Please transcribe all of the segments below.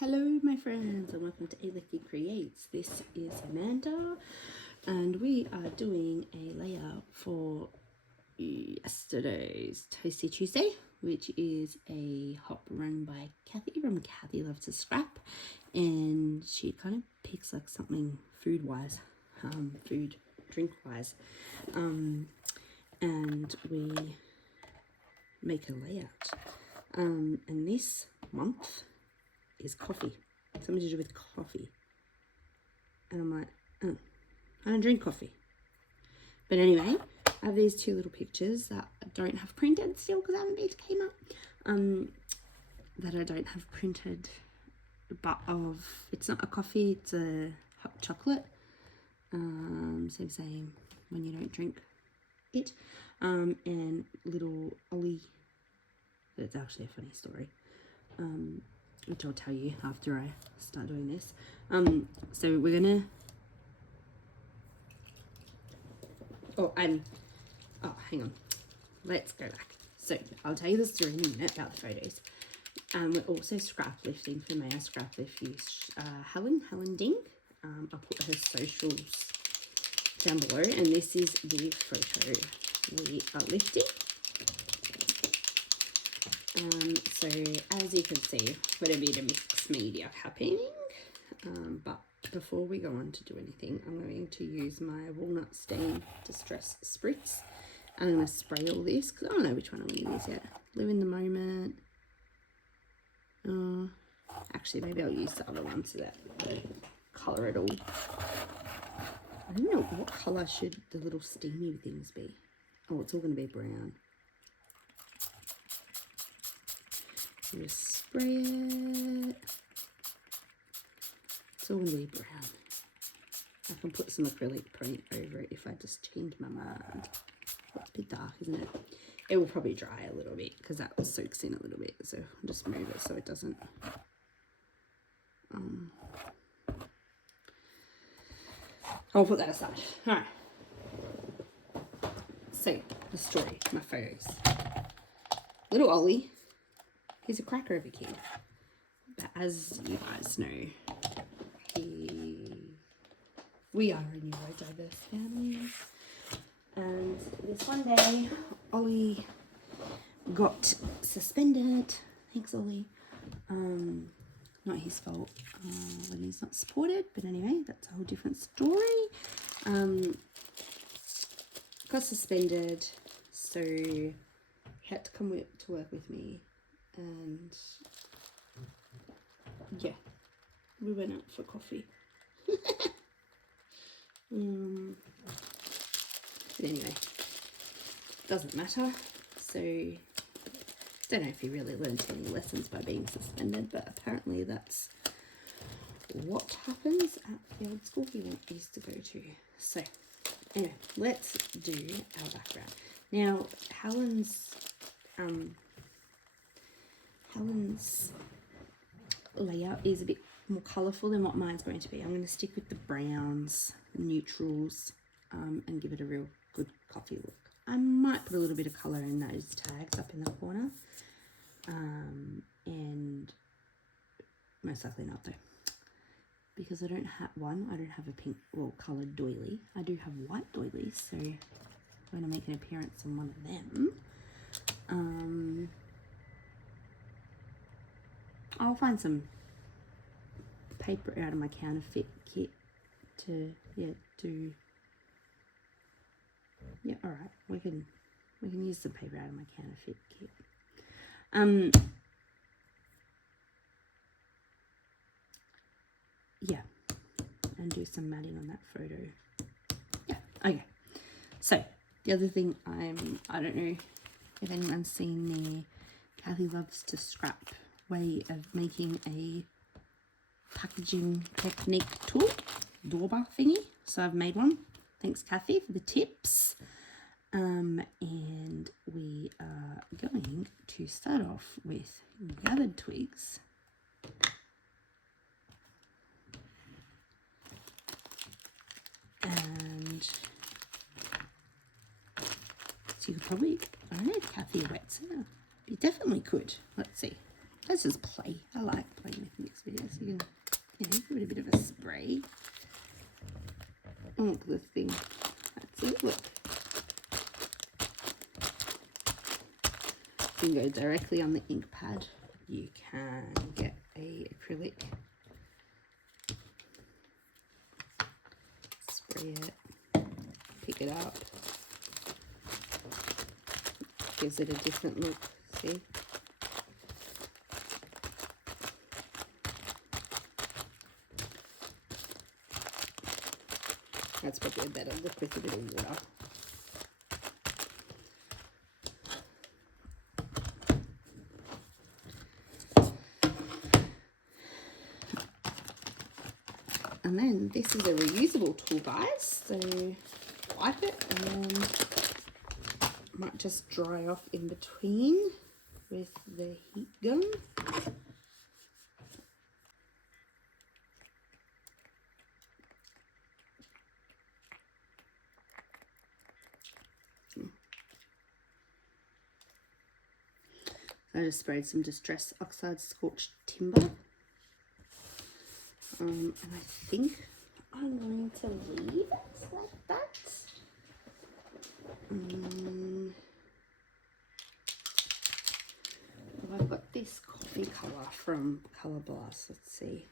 Hello my friends and welcome to Alicky Creates. This is Amanda and we are doing a layout for yesterday's Toasty Tuesday, which is a hop run by Kathy from Kathy Loves to Scrap, and she kind of picks like something food wise, food drink wise, and we make a layout, and this month is coffee, something to do with coffee, and I'm like, oh, I don't drink coffee. But anyway, I have these two little pictures that I don't have printed still because I haven't been to Kmart, that I don't have printed, but it's not a coffee, it's a hot chocolate, same when you don't drink it, and little Ollie, it's actually a funny story, which I'll tell you after I start doing this. So we're gonna, hang on, let's go back. So I'll tell you the story in a minute about the photos. We're also scrap lifting for May I Scraplift You, Helen Ding. I'll put her socials down below, and this is the photo we are lifting. So as you can see, got a bit of mixed media happening, but before we go on to do anything, I'm going to use my walnut stain distress spritz. I'm going to spray all this because I don't know which one I'm going to use yet. Live in the moment. Actually, maybe I'll use the other one so that I colour it all. I don't know, what colour should the little steamy things be? Oh, it's all going to be brown. Just spray it. It's all going to be brown. I can put some acrylic paint over it if I just change my mind. It's a bit dark, isn't it? It will probably dry a little bit because that soaks in a little bit. So I'll just move it so it doesn't. I'll put that aside. All right. So the story, my photos. Little Ollie. He's a cracker of a kid, but as you guys know, we are a neurodiverse family, and this one day, Ollie got suspended. Thanks, Ollie. Not his fault when he's not supported, but anyway, that's a whole different story. Got suspended, so he had to come to work with me. And yeah, we went out for coffee. But anyway, doesn't matter. So don't know if he really learned any lessons by being suspended, but apparently that's what happens at the old school he used to go to. So anyway, let's do our background. Now Helen's layout is a bit more colourful than what mine's going to be. I'm going to stick with the browns, neutrals, and give it a real good coffee look. I might put a little bit of colour in those tags up in the corner, and most likely not though, because I don't have a pink or coloured doily. I do have white doilies, so I'm going to make an appearance on one of them. I'll find some paper out of my counterfeit kit to do. Yeah, all right. We can use some paper out of my counterfeit kit. Yeah, and do some matting on that photo. Yeah. Okay. So the other thing I don't know if anyone's seen the Kathy Loves to Scrap way of making a packaging technique tool, dauber thingy. So I've made one. Thanks, Kathy, for the tips. And we are going to start off with gathered twigs. And so you could probably, I don't know if Kathy wets it. You definitely could. Let's see. Let's just play. I like playing with this. So yes, you can, give it a bit of a spray. Oh, look at this thing. That's it, look. You can go directly on the ink pad. You can get a acrylic, spray it, pick it up. Gives it a different look, see? That's probably a better look with a bit of water. And then this is a reusable tool, guys. So wipe it and then might just dry off in between with the heat gun. I just sprayed some Distress Oxide Scorched Timber. And I think I'm going to leave it like that. I've got this coffee colour from Colour Blast. Let's see.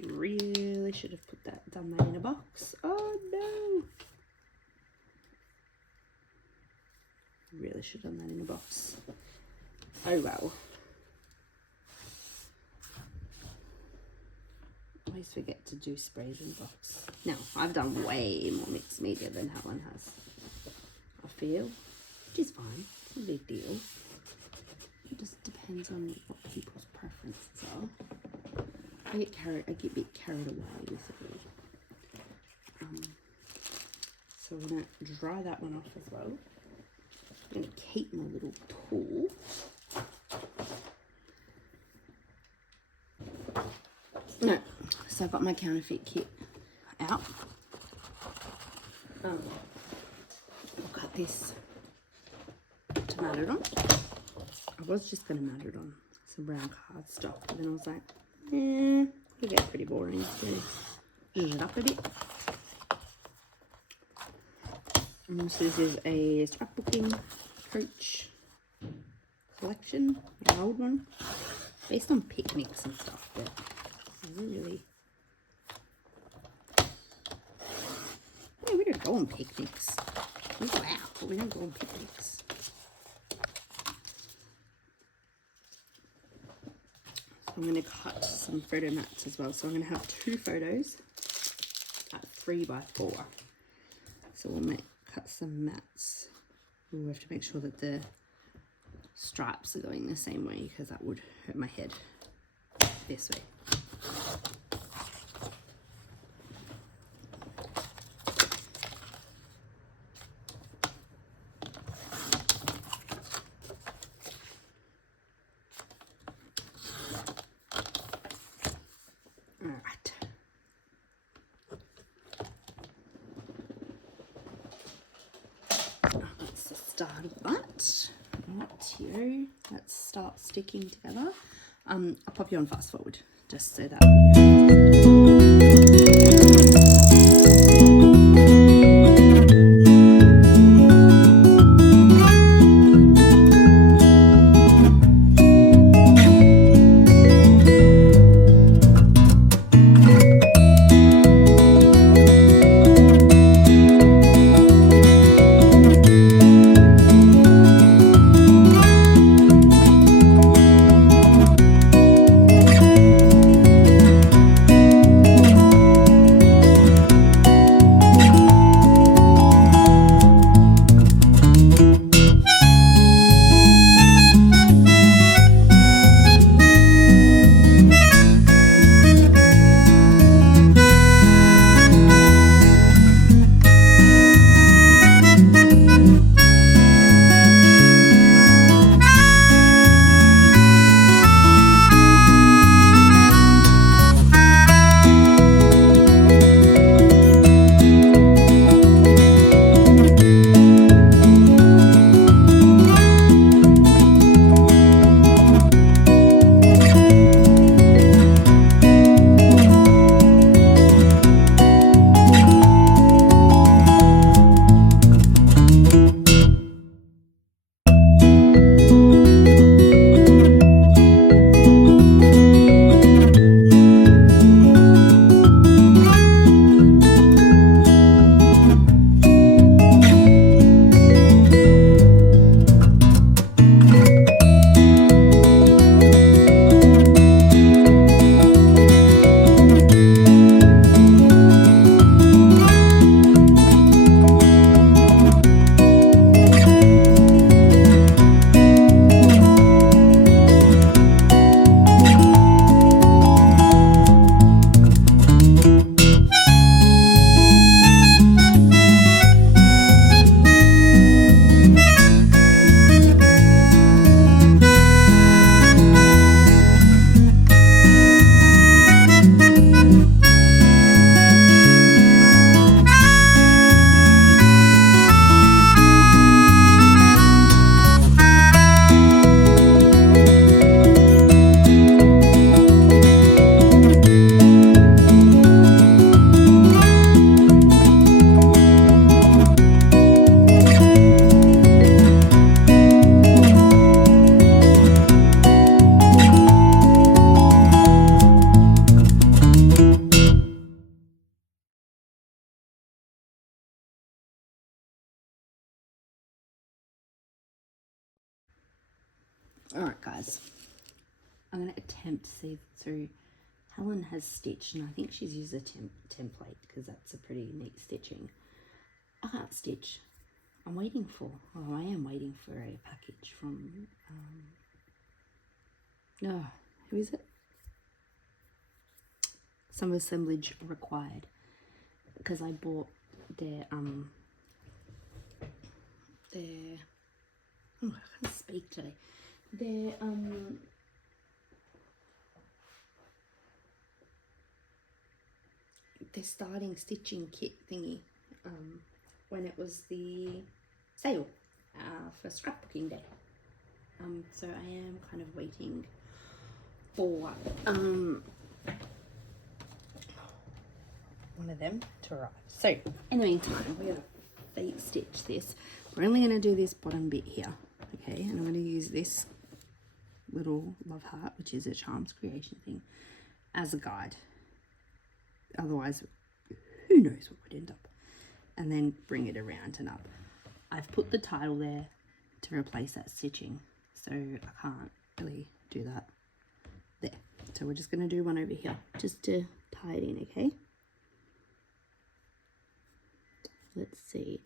Really should have done that in a box. Oh no! Really should have done that in a box. Oh well. Always forget to do sprays in box. Now, I've done way more mixed media than Helen has, I feel, which is fine. It's no big deal. It just depends on what people's preferences are. I get a bit carried away with it all. So we're going to dry that one off as well. I'm going to keep my little tool. No, so I've got my counterfeit kit out. I'll cut this to mat it on. I was just going to mat it on some brown cardstock, but then I was like, it'll get pretty boring, so zhuzh it up a bit. And so this is a scrapbooking coach collection, an old one, based on picnics and stuff, but I don't really... Yeah, we don't go on picnics. We go out, but we don't go on picnics. I'm going to cut some photo mats as well. So I'm going to have 2 photos at 3x4. So we'll cut some mats. We have to make sure that the stripes are going the same way because that would hurt my head. This way. Start of that. Righto, let's start sticking together. I'll pop you on fast forward just so that Alright guys, I'm going to attempt to see through. Helen has stitched, and I think she's used a template because that's a pretty neat stitching. I can't stitch. I am waiting for a package from, who is it? Some assemblage required, because I bought their, oh, I can't speak today. Their, starting stitching kit thingy, when it was the sale for scrapbooking day. So I am kind of waiting for one of them to arrive. So in the meantime, we're gonna fake stitch this. We're only gonna do this bottom bit here, okay? And I'm gonna use this little love heart, which is a Charms Creation thing, as a guide. Otherwise, who knows what would end up. And then bring it around and up. I've put the title there to replace that stitching, so I can't really do that there. So we're just going to do one over here just to tie it in, okay? Let's see.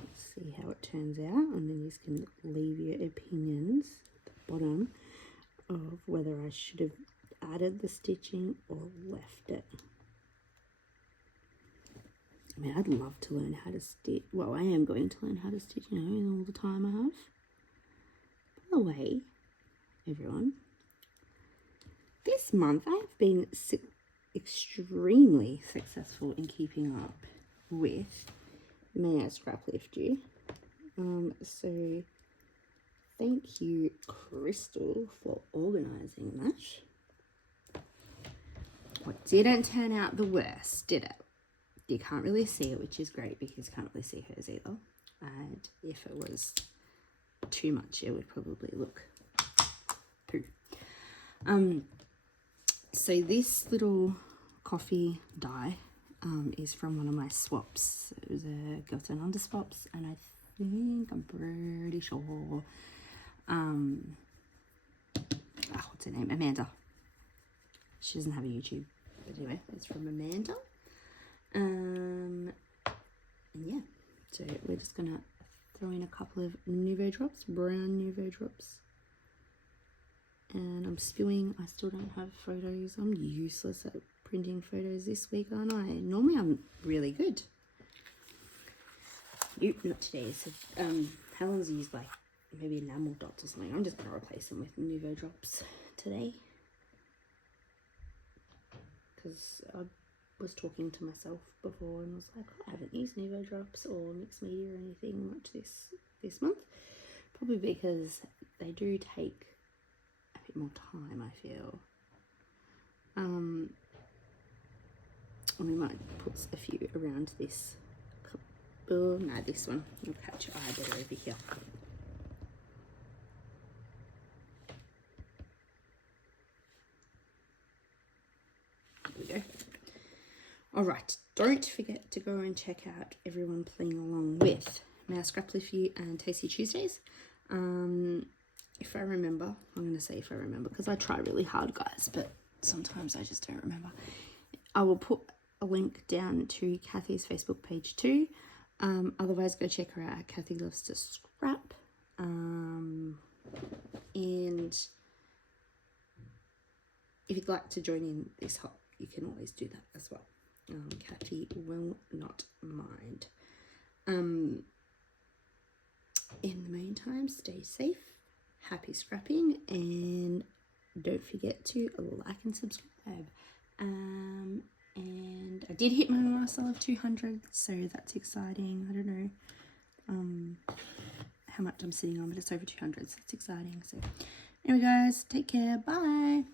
Let's see how it turns out, and then you can leave your opinions at the bottom of whether I should have added the stitching or left it. I mean, I'd love to learn how to stitch. Well, I am going to learn how to stitch, you know, in all the time I have. By the way, everyone, this month I have been extremely successful in keeping up with May I Scraplift You. So thank you, Crystal, for organising that. What didn't turn out the worst, did it? You can't really see it, which is great because you can't really see hers either. And if it was too much, it would probably look poo. So this little coffee die is from one of my swaps. It was a Girls Down Under swaps, and I think, I'm pretty sure, what's her name? Amanda. She doesn't have a YouTube, but anyway, it's from Amanda. And yeah, so we're just gonna throw in a couple of Nouveau drops, brown Nouveau drops. And I'm stewing. I still don't have photos. I'm useless at printing photos this week, aren't I? Normally I'm really good. Not today. So Helen's used like maybe enamel dots or something. I'm just gonna replace them with Nouveau drops today, because I was talking to myself before and was like, I haven't used Nouveau drops or mixed media or anything much this month, probably because they do take a bit more time, I feel. And we might put a few around this couple. No, this one will catch your eye better over here. There we go. All right, don't forget to go and check out everyone playing along with May I Scraplift You and Tasty Tuesdays. If I remember, I'm going to say if I remember, because I try really hard, guys, but sometimes I just don't remember. I will put a link down to Kathy's Facebook page too. Otherwise, go check her out. Kathy Loves to Scrap. And if you'd like to join in this hop, you can always do that as well. Kathy will not mind. In the meantime, stay safe, happy scrapping, and don't forget to like and subscribe. And I did hit my milestone of 200, so that's exciting. I don't know how much I'm sitting on, but it's over 200, so it's exciting. So anyway, guys, take care. Bye.